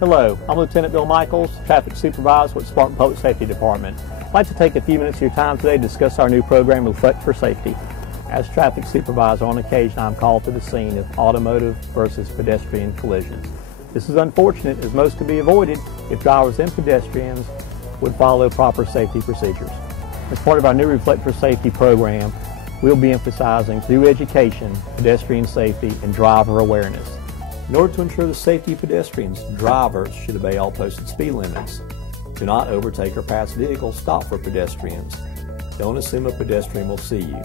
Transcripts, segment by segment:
Hello, I'm Lieutenant Bill Michaels, Traffic Supervisor with Spartanburg Public Safety Department. I'd like to take a few minutes of your time today to discuss our new program, Reflect for Safety. As Traffic Supervisor, on occasion I'm called to the scene of automotive versus pedestrian collisions. This is unfortunate, as most could be avoided if drivers and pedestrians would follow proper safety procedures. As part of our new Reflect for Safety program, we'll be emphasizing through education, pedestrian safety, and driver awareness. In order to ensure the safety of pedestrians, drivers should obey all posted speed limits. Do not overtake or pass vehicles, stop for pedestrians. Don't assume a pedestrian will see you.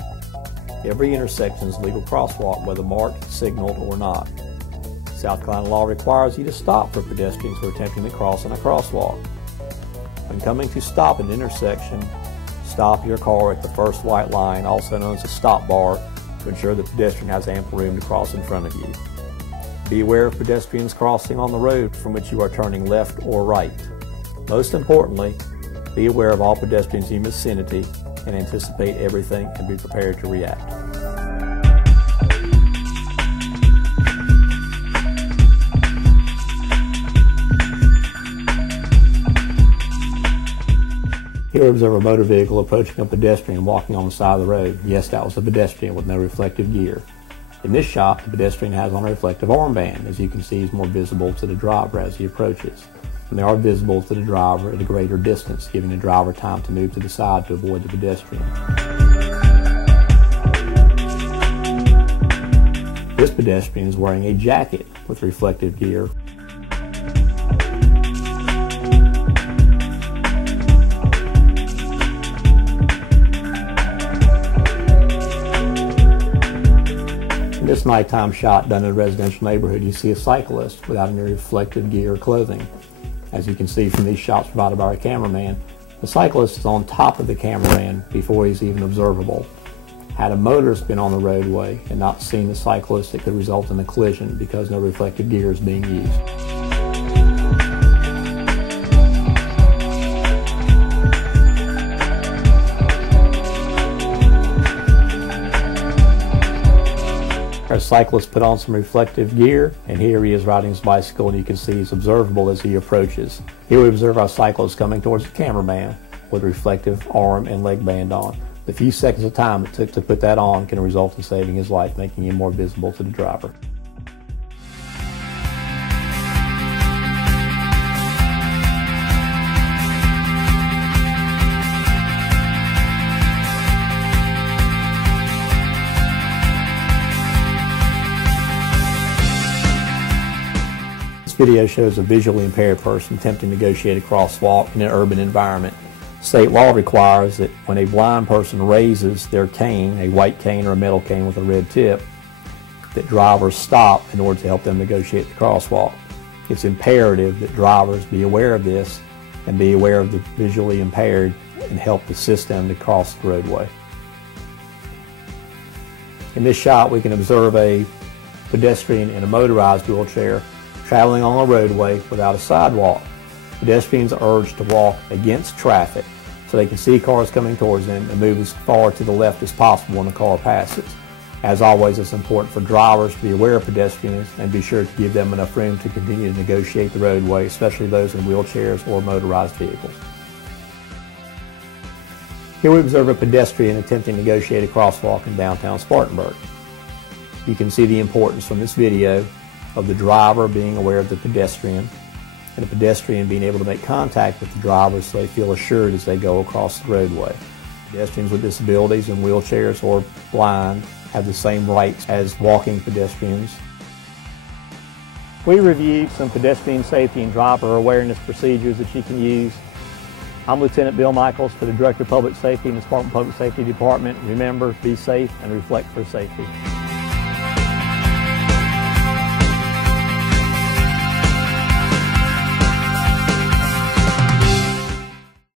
Every intersection is a legal crosswalk, whether marked, signaled, or not. South Carolina law requires you to stop for pedestrians who are attempting to cross in a crosswalk. When coming to stop an intersection, stop your car at the first white line, also known as a stop bar, to ensure the pedestrian has ample room to cross in front of you. Be aware of pedestrians crossing on the road from which you are turning left or right. Most importantly, be aware of all pedestrians in your vicinity and anticipate everything and be prepared to react. Here we observe a motor vehicle approaching a pedestrian walking on the side of the road. Yes, that was a pedestrian with no reflective gear. In this shot, the pedestrian has on a reflective armband. As you can see, he's more visible to the driver as he approaches. And they are visible to the driver at a greater distance, giving the driver time to move to the side to avoid the pedestrian. This pedestrian is wearing a jacket with reflective gear. In this nighttime shot done in a residential neighborhood, you see a cyclist without any reflective gear or clothing. As you can see from these shots provided by our cameraman, the cyclist is on top of the cameraman before he's even observable. Had a motorist been on the roadway and not seen the cyclist, it could result in a collision because no reflective gear is being used. Our cyclist put on some reflective gear, and here he is riding his bicycle, and you can see he's observable as he approaches. Here we observe our cyclist coming towards the cameraman with a reflective arm and leg band on. The few seconds of time it took to put that on can result in saving his life, making him more visible to the driver. This video shows a visually impaired person attempting to negotiate a crosswalk in an urban environment. State law requires that when a blind person raises their cane, a white cane or a metal cane with a red tip, that drivers stop in order to help them negotiate the crosswalk. It's imperative that drivers be aware of this and be aware of the visually impaired and help assist them to cross the roadway. In this shot, we can observe a pedestrian in a motorized wheelchair traveling on a roadway without a sidewalk. Pedestrians are urged to walk against traffic so they can see cars coming towards them and move as far to the left as possible when a car passes. As always, it's important for drivers to be aware of pedestrians and be sure to give them enough room to continue to negotiate the roadway, especially those in wheelchairs or motorized vehicles. Here we observe a pedestrian attempting to negotiate a crosswalk in downtown Spartanburg. You can see the importance from this video of the driver being aware of the pedestrian and the pedestrian being able to make contact with the driver so they feel assured as they go across the roadway. Pedestrians with disabilities and wheelchairs or blind have the same rights as walking pedestrians. We reviewed some pedestrian safety and driver awareness procedures that you can use. I'm Lieutenant Bill Michaels for the Director of Public Safety in the Spartanburg Public Safety Department. Remember, be safe and reflect for safety.